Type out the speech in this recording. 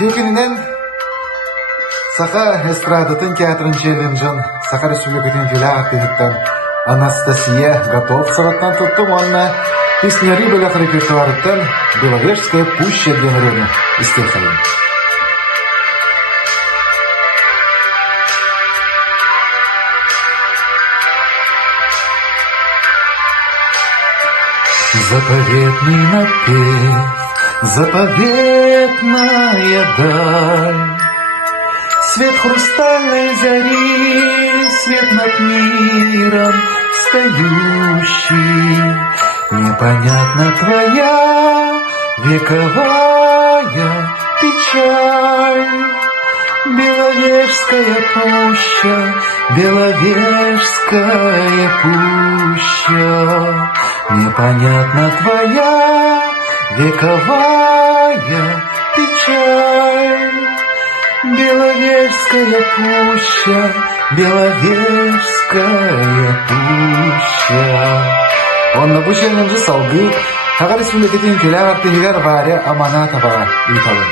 Итекинен Саха эстрадатын театрын челленджен Саха Республикатын филиартыгыттан Анастасия Готовцеваттан туттум, онна песнери бөлек репертуарыттан Беловежская пуща денерени истерхалин. Заповедный напев, заповедная даль, свет хрустальной зари, свет над миром встающий. Непонятна твоя вековая печаль. Беловежская пуща, Беловежская пуща. Непонятна твоя вековая печаль. Беловежская пуща, Беловежская пуща. Он на пущенем же салгы, Хага Республикатын филиартыгар варя Аманатова италын.